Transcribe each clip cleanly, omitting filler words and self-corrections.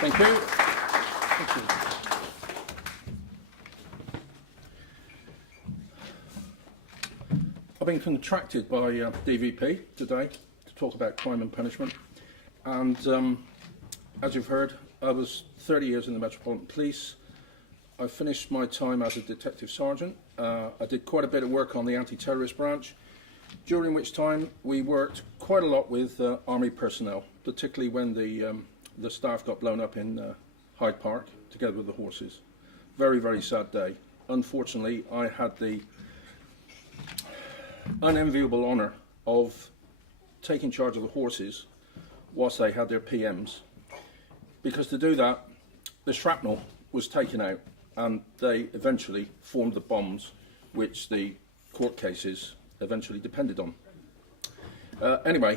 Thank you. Thank you. I've been contracted by DVP today to talk about crime and punishment, and as you've heard, I was 30 years in the Metropolitan Police. I finished my time as a detective sergeant. I did quite a bit of work on the anti-terrorist branch, during which time we worked quite a lot with Army personnel, particularly when the staff got blown up in Hyde Park together with the horses. Very, very sad day. Unfortunately, I had the unenviable honour of taking charge of the horses whilst they had their PMs, because to do that the shrapnel was taken out and they eventually formed the bombs which the court cases eventually depended on. Anyway,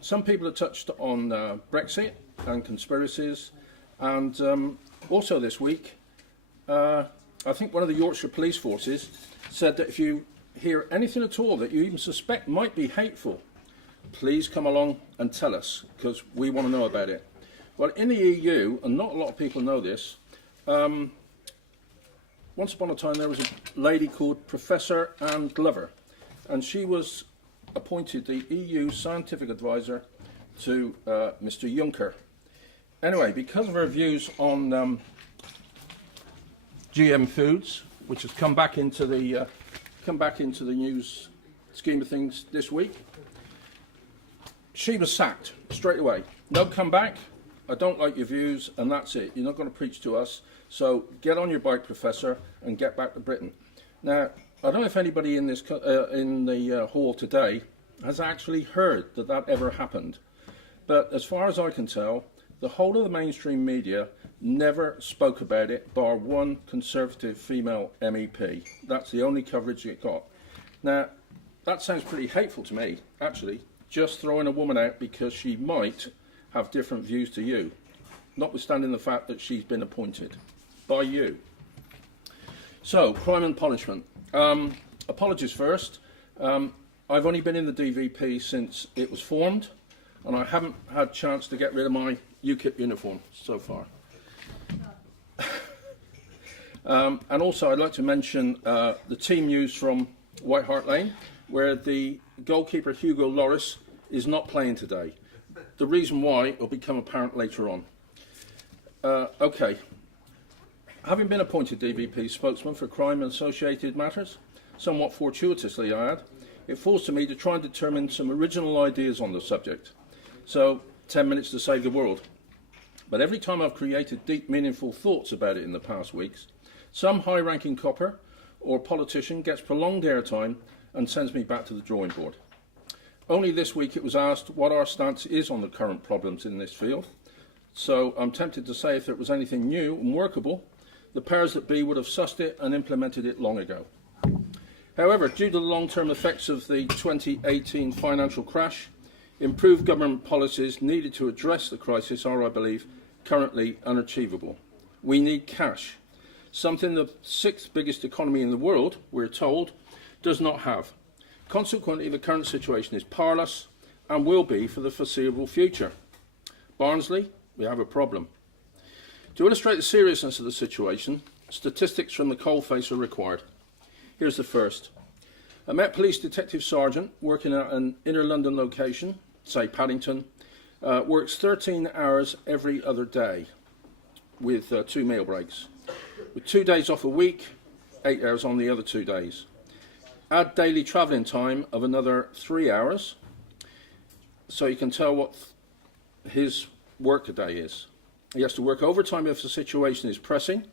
some people have touched on Brexit and conspiracies, and also this week I think one of the Yorkshire police forces said that if you hear anything at all that you even suspect might be hateful, please come along and tell us, because we want to know about it. Well, in the EU, and not a lot of people know this, once upon a time there was a lady called Professor Anne Glover, and she was appointed the EU scientific advisor to Mr. Juncker. Anyway, because of her views on GM foods, which has come back into the news scheme of things this week, she was sacked straight away. No comeback. I don't like your views, and that's it. You're not going to preach to us. So get on your bike, Professor, and get back to Britain. Now, I don't know if anybody in this in the hall today has actually heard that that ever happened. But as far as I can tell, the whole of the mainstream media never spoke about it, bar one Conservative female MEP. That's the only coverage it got. Now, that sounds pretty hateful to me, actually, just throwing a woman out because she might have different views to you, notwithstanding the fact that she's been appointed by you. So, crime and punishment. Apologies first. I've only been in the DVP since it was formed, and I haven't had a chance to get rid of my UKIP uniform so far. And also I'd like to mention the team news from White Hart Lane, where the goalkeeper Hugo Lloris is not playing today. The reason why will become apparent later on. Okay. Having been appointed DVP spokesman for crime and associated matters, somewhat fortuitously I add, it falls to me to try and determine some original ideas on the subject. So, 10 minutes to save the world. But every time I've created deep, meaningful thoughts about it in the past weeks, some high-ranking copper or politician gets prolonged airtime and sends me back to the drawing board. Only this week it was asked what our stance is on the current problems in this field. So I'm tempted to say if there was anything new and workable, the powers that be would have sussed it and implemented it long ago. However, due to the long-term effects of the 2018 financial crash, improved government policies needed to address the crisis are, I believe, currently unachievable. We need cash, something the sixth biggest economy in the world, we're told, does not have. Consequently, the current situation is powerless and will be for the foreseeable future. Barnsley, we have a problem. To illustrate the seriousness of the situation, statistics from the coalface are required. Here's the first. A Met Police detective sergeant working at an inner London location, say Paddington, works 13 hours every other day with 2 meal breaks. With 2 days off a week, 8 hours on the other 2 days. Add daily travelling time of another 3 hours, so you can tell what his work a day is. He has to work overtime if the situation is pressing.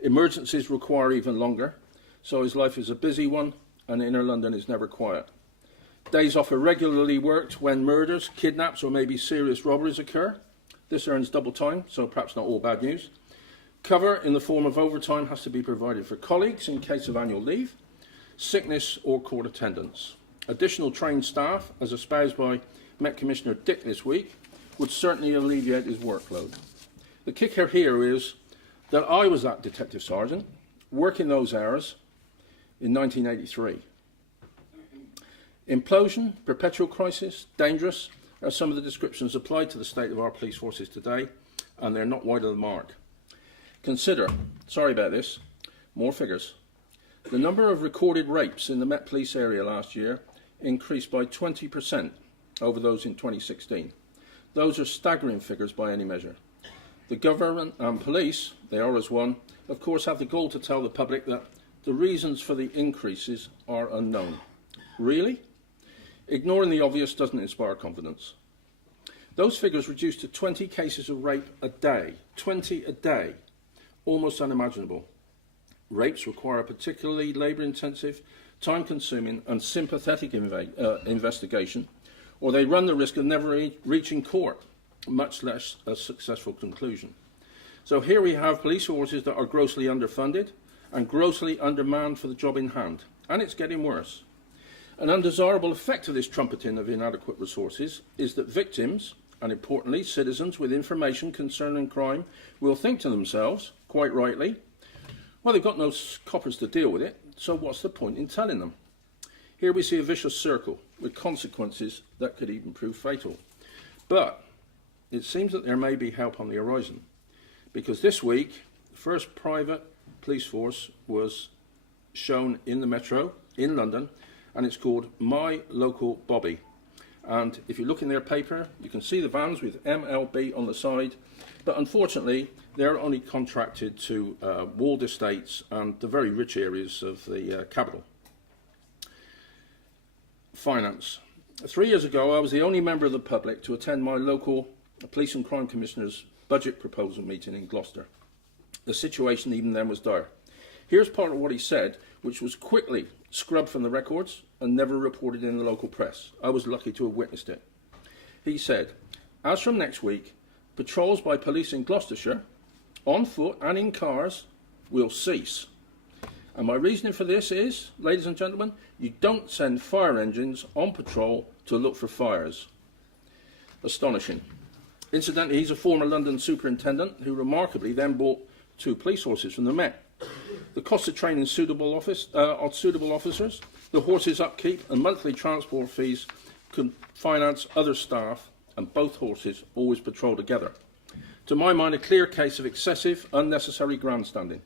Emergencies require even longer, so his life is a busy one, and inner London is never quiet. Days off are regularly worked when murders, kidnaps, or maybe serious robberies occur. This earns double time, so perhaps not all bad news. Cover in the form of overtime has to be provided for colleagues in case of annual leave, sickness, or court attendance. Additional trained staff, as espoused by Met Commissioner Dick this week, would certainly alleviate his workload. The kicker here is that I was that detective sergeant, working those hours in 1983. Implosion, perpetual crisis, dangerous are some of the descriptions applied to the state of our police forces today, and they're not wide of the mark. Consider, sorry about this, more figures. The number of recorded rapes in the Met Police area last year increased by 20% over those in 2016. Those are staggering figures by any measure. The government and police, they are as one, of course have the goal to tell the public that the reasons for the increases are unknown. Really? Ignoring the obvious doesn't inspire confidence. Those figures reduced to 20 cases of rape a day. 20 a day. Almost unimaginable. Rapes require a particularly labour-intensive, time-consuming and sympathetic investigation, or they run the risk of never reaching court, much less a successful conclusion. So here we have police forces that are grossly underfunded and grossly undermanned for the job in hand, and it's getting worse. An undesirable effect of this trumpeting of inadequate resources is that victims, and importantly citizens with information concerning crime, will think to themselves, quite rightly, well, they've got no coppers to deal with it, so what's the point in telling them? Here we see a vicious circle with consequences that could even prove fatal. But it seems that there may be help on the horizon, because this week the first private police force was shown in the Metro in London, and it's called My Local Bobby. And if you look in their paper, you can see the vans with MLB on the side, but unfortunately they're only contracted to walled estates and the very rich areas of the capital. Finance. 3 years ago I was the only member of the public to attend my local Police and Crime Commissioner's budget proposal meeting in Gloucester. The situation even then was dire. Here's part of what he said, which was quickly scrubbed from the records and never reported in the local press. I was lucky to have witnessed it. He said, as from next week, patrols by police in Gloucestershire, on foot and in cars, will cease. And my reasoning for this is, ladies and gentlemen, you don't send fire engines on patrol to look for fires. Astonishing. Incidentally, he's a former London superintendent who remarkably then bought 2 police horses from the Met. The cost of training suitable officers, the horses' upkeep and monthly transport fees could finance other staff, and both horses always patrol together. To my mind, a clear case of excessive, unnecessary grandstanding.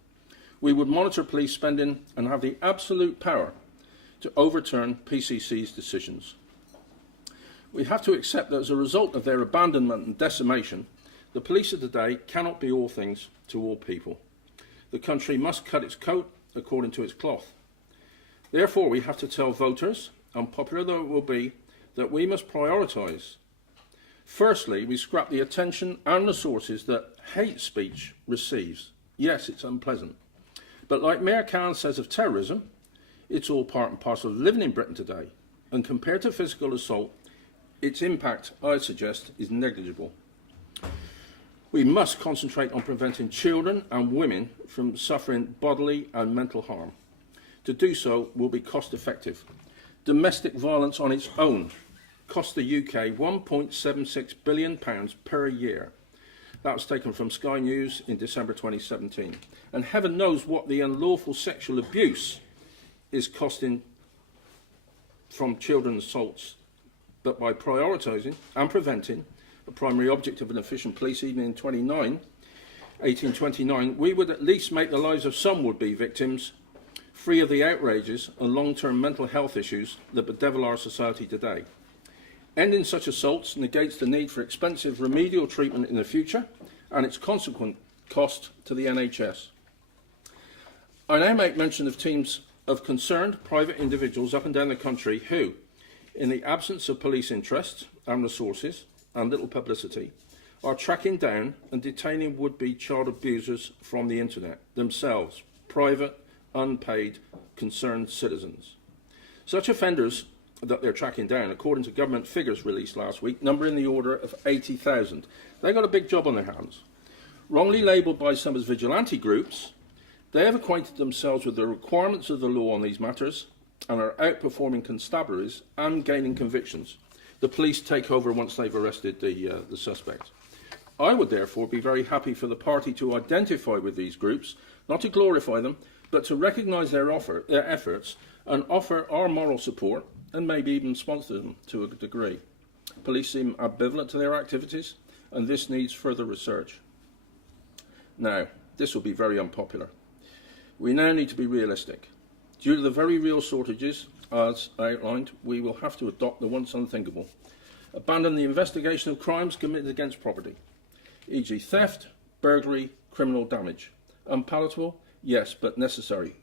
We would monitor police spending and have the absolute power to overturn PCC's decisions. We have to accept that as a result of their abandonment and decimation, the police of today cannot be all things to all people. The country must cut its coat according to its cloth. Therefore, we have to tell voters, unpopular though it will be, that we must prioritise. Firstly, we scrap the attention and resources that hate speech receives. Yes, it's unpleasant. But like Mayor Khan says of terrorism, it's all part and parcel of living in Britain today. And compared to physical assault, its impact, I suggest, is negligible. We must concentrate on preventing children and women from suffering bodily and mental harm. To do so will be cost effective. Domestic violence on its own cost the UK £1.76 billion per year. That was taken from Sky News in December 2017. And heaven knows what the unlawful sexual abuse is costing from children's assaults. But by prioritising and preventing, a primary object of an efficient police even in 1829, we would at least make the lives of some would-be victims free of the outrages and long-term mental health issues that bedevil our society today. Ending such assaults negates the need for expensive remedial treatment in the future and its consequent cost to the NHS. I now make mention of teams of concerned private individuals up and down the country who, in the absence of police interest and resources and little publicity, are tracking down and detaining would-be child abusers from the internet, themselves, private, unpaid, concerned citizens. Such offenders that they're tracking down, according to government figures released last week, number in the order of 80,000. They've got a big job on their hands. Wrongly labelled by some as vigilante groups, they have acquainted themselves with the requirements of the law on these matters and are outperforming constabularies and gaining convictions. The police take over once they've arrested the suspect. I would therefore be very happy for the party to identify with these groups, not to glorify them, but to recognise their efforts and offer our moral support and maybe even sponsor them to a degree. Police seem ambivalent to their activities, and this needs further research. Now, this will be very unpopular. We now need to be realistic. Due to the very real shortages, as outlined, we will have to adopt the once unthinkable. Abandon the investigation of crimes committed against property, e.g. theft, burglary, criminal damage. Unpalatable? Yes, but necessary.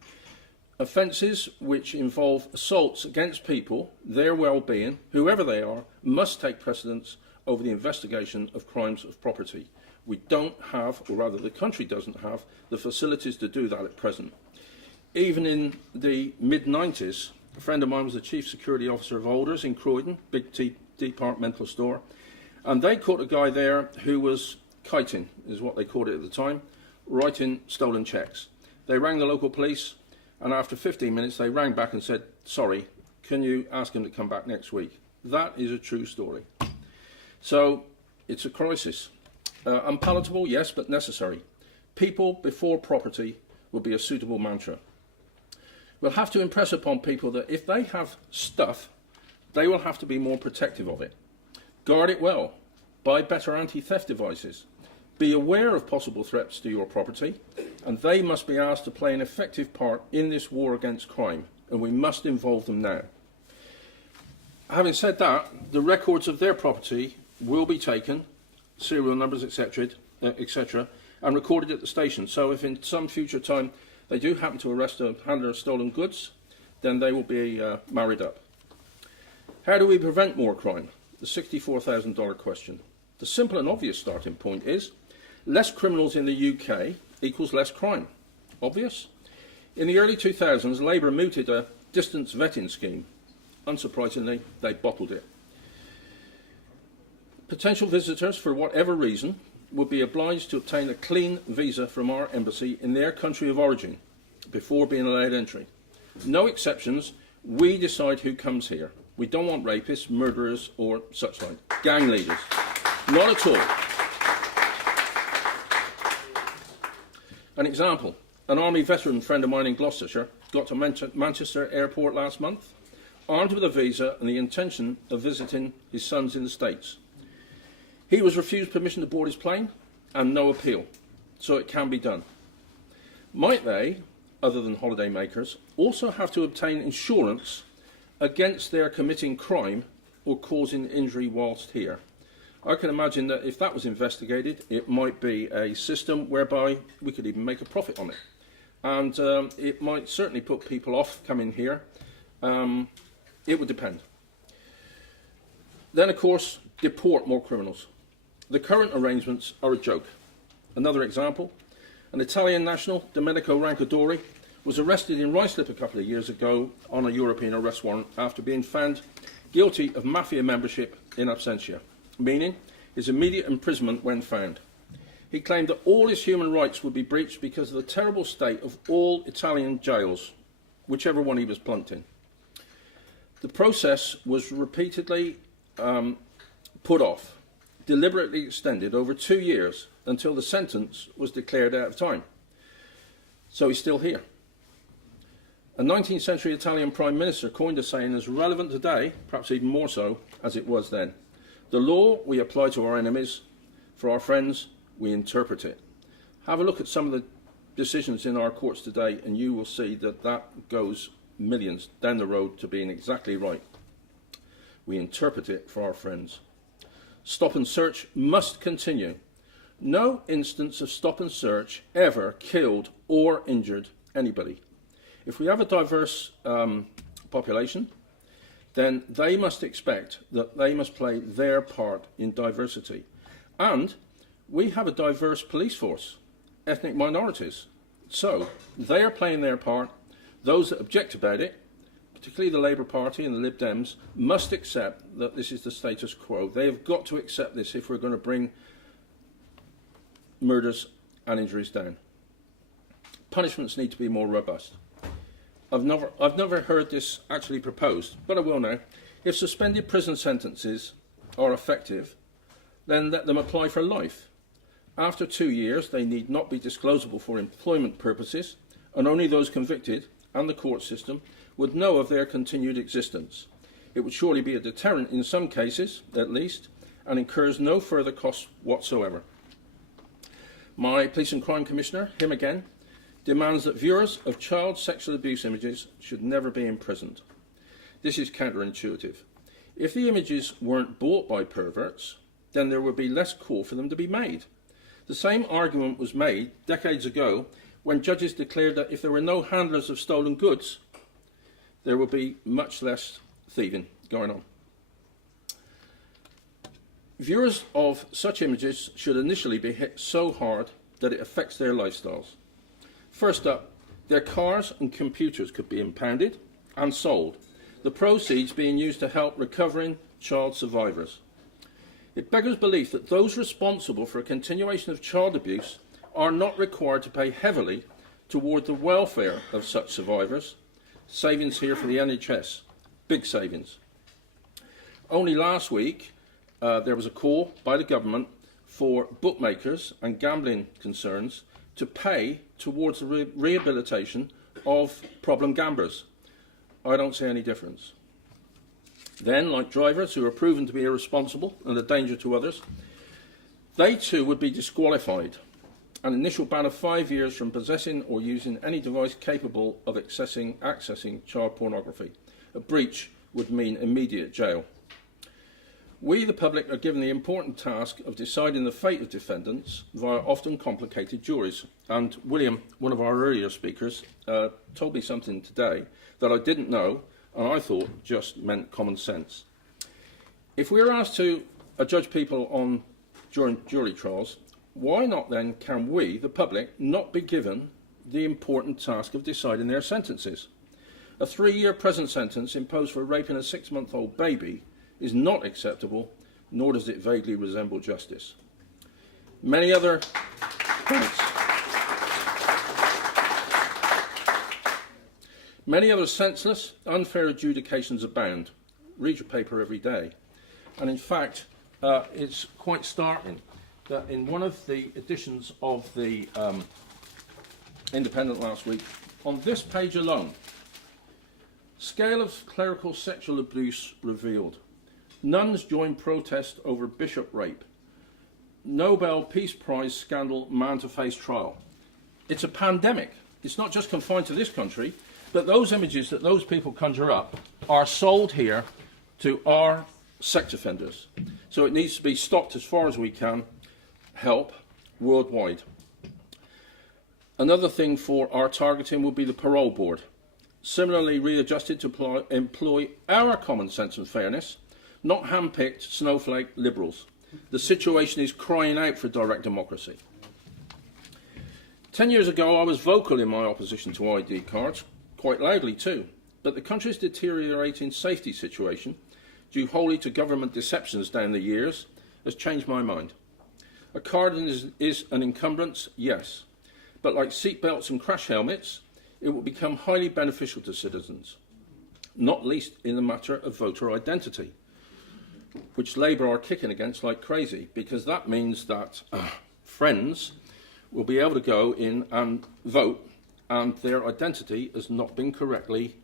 Offences which involve assaults against people, their well-being, whoever they are, must take precedence over the investigation of crimes of property. We don't have, or rather the country doesn't have, the facilities to do that at present. Even in the mid-90s, a friend of mine was the Chief Security Officer of Alders in Croydon, big departmental store, and they caught a guy there who was kiting, is what they called it at the time, writing stolen cheques. They rang the local police, and after 15 minutes they rang back and said, sorry, can you ask him to come back next week? That is a true story. So, it's a crisis. Unpalatable, yes, but necessary. People before property would be a suitable mantra. We'll have to impress upon people that if they have stuff, they will have to be more protective of it. Guard it well. Buy better anti-theft devices. Be aware of possible threats to your property, and they must be asked to play an effective part in this war against crime, and we must involve them now. Having said that, the records of their property will be taken, serial numbers, etc., and recorded at the station. So if in some future time they do happen to arrest a handler of stolen goods, then they will be married up. How do we prevent more crime? The $64,000 question. The simple and obvious starting point is less criminals in the UK equals less crime. Obvious? In the early 2000s, Labour mooted a distance vetting scheme. Unsurprisingly, they bottled it. Potential visitors, for whatever reason, would be obliged to obtain a clean visa from our embassy in their country of origin before being allowed entry. No exceptions. We decide who comes here. We don't want rapists, murderers, or such like. Gang leaders. Not at all. An example. An army veteran friend of mine in Gloucestershire got to Manchester airport last month, armed with a visa and the intention of visiting his sons in the States. He was refused permission to board his plane and no appeal, so it can be done. Might they, other than holiday makers, also have to obtain insurance against their committing crime or causing injury whilst here? I can imagine that if that was investigated, it might be a system whereby we could even make a profit on it. And it might certainly put people off coming here. It would depend. Then, of course, deport more criminals. The current arrangements are a joke. Another example, an Italian national, Domenico Rancadori, was arrested in Ruislip a couple of years ago on a European arrest warrant after being found guilty of mafia membership in absentia, meaning his immediate imprisonment when found. He claimed that all his human rights would be breached because of the terrible state of all Italian jails, whichever one he was plunked in. The process was repeatedly put off, deliberately extended over 2 years until the sentence was declared out of time. So he's still here. A 19th century Italian Prime Minister coined a saying as relevant today, perhaps even more so, as it was then. The law we apply to our enemies, for our friends we interpret it. Have a look at some of the decisions in our courts today and you will see that that goes millions down the road to being exactly right. We interpret it for our friends. Stop and search must continue. No instance of stop and search ever killed or injured anybody. If we have a diverse population, then they must expect that they must play their part in diversity. And we have a diverse police force, ethnic minorities. So they are playing their part. Those that object about it, particularly the Labour Party and the Lib Dems, must accept that this is the status quo. They have got to accept this if we're going to bring murders and injuries down. Punishments need to be more robust. I've never heard this actually proposed, but I will now. If suspended prison sentences are effective, then let them apply for life. After 2 years, they need not be disclosable for employment purposes, and only those convicted and the court system would know of their continued existence. It would surely be a deterrent in some cases, at least, and incurs no further cost whatsoever. My Police and Crime Commissioner, him again, demands that viewers of child sexual abuse images should never be imprisoned. This is counterintuitive. If the images weren't bought by perverts, then there would be less call for them to be made. The same argument was made decades ago when judges declared that if there were no handlers of stolen goods, there would be much less thieving going on. Viewers of such images should initially be hit so hard that it affects their lifestyles. First up, their cars and computers could be impounded and sold, the proceeds being used to help recovering child survivors. It beggars belief that those responsible for a continuation of child abuse are not required to pay heavily toward the welfare of such survivors. Savings here for the NHS, big savings. Only last week, there was a call by the government for bookmakers and gambling concerns to pay towards the rehabilitation of problem gamblers. I don't see any difference. Then, like drivers who are proven to be irresponsible and a danger to others, they too would be disqualified. An initial ban of 5 years from possessing or using any device capable of accessing child pornography. A breach would mean immediate jail. We, the public, are given the important task of deciding the fate of defendants via often complicated juries. And William, one of our earlier speakers, told me something today that I didn't know and I thought just meant common sense. If we are asked to judge people during jury trials, why not then can we, the public, not be given the important task of deciding their sentences? A 3-year prison sentence imposed for raping a 6-month-old baby is not acceptable, nor does it vaguely resemble justice. Many other senseless, unfair adjudications abound. Read your paper every day. And in fact, it's quite startling that in one of the editions of the Independent last week, on this page alone, scale of clerical sexual abuse revealed. Nuns join protest over bishop rape. Nobel Peace Prize scandal man to face trial. It's a pandemic. It's not just confined to this country, but those images that those people conjure up are sold here to our sex offenders. So it needs to be stopped as far as we can. Help worldwide. Another thing for our targeting will be the parole board. Similarly readjusted to employ our common sense and fairness, not hand-picked snowflake liberals. The situation is crying out for direct democracy. 10 years ago, I was vocal in my opposition to ID cards, quite loudly too, but the country's deteriorating safety situation, due wholly to government deceptions down the years, has changed my mind. A card is an encumbrance, yes, but like seatbelts and crash helmets, it will become highly beneficial to citizens, not least in the matter of voter identity, which Labour are kicking against like crazy, because that means that friends will be able to go in and vote and their identity has not been correctly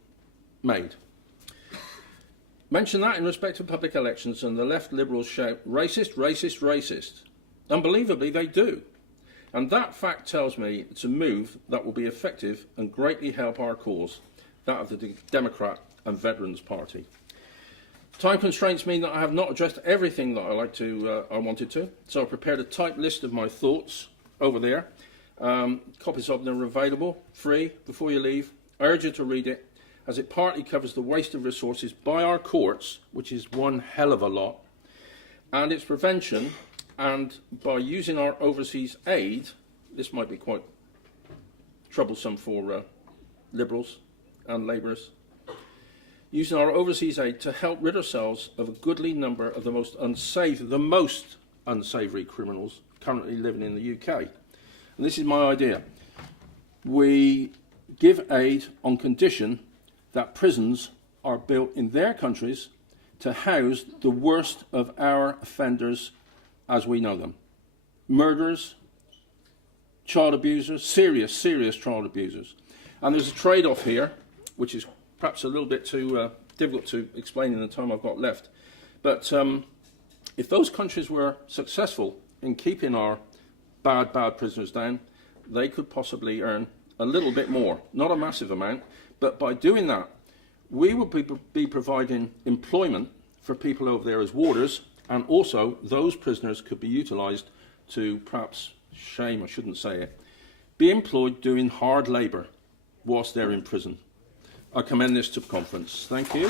made. Mention that in respect to public elections and the left liberals shout, racist, racist, racist. Unbelievably, they do. And that fact tells me it's a move that will be effective and greatly help our cause, that of the Democrat and Veterans Party. Time constraints mean that I have not addressed everything that I wanted to, so I prepared a typed list of my thoughts over there. Copies of them are available, free, before you leave. I urge you to read it, as it partly covers the waste of resources by our courts, which is one hell of a lot, and its prevention, and by using our overseas aid, this might be quite troublesome for Liberals and Labourers, using our overseas aid to help rid ourselves of a goodly number of the most unsavoury criminals currently living in the UK. And this is my idea. We give aid on condition that prisons are built in their countries to house the worst of our offenders as we know them. Murderers, child abusers, serious child abusers. And there's a trade-off here, which is perhaps a little bit too difficult to explain in the time I've got left. But if those countries were successful in keeping our bad prisoners down, they could possibly earn a little bit more, not a massive amount, but by doing that, we would be providing employment for people over there as warders, and also those prisoners could be utilised to, perhaps, shame, I shouldn't say it, be employed doing hard labour whilst they're in prison. I commend this to conference. Thank you.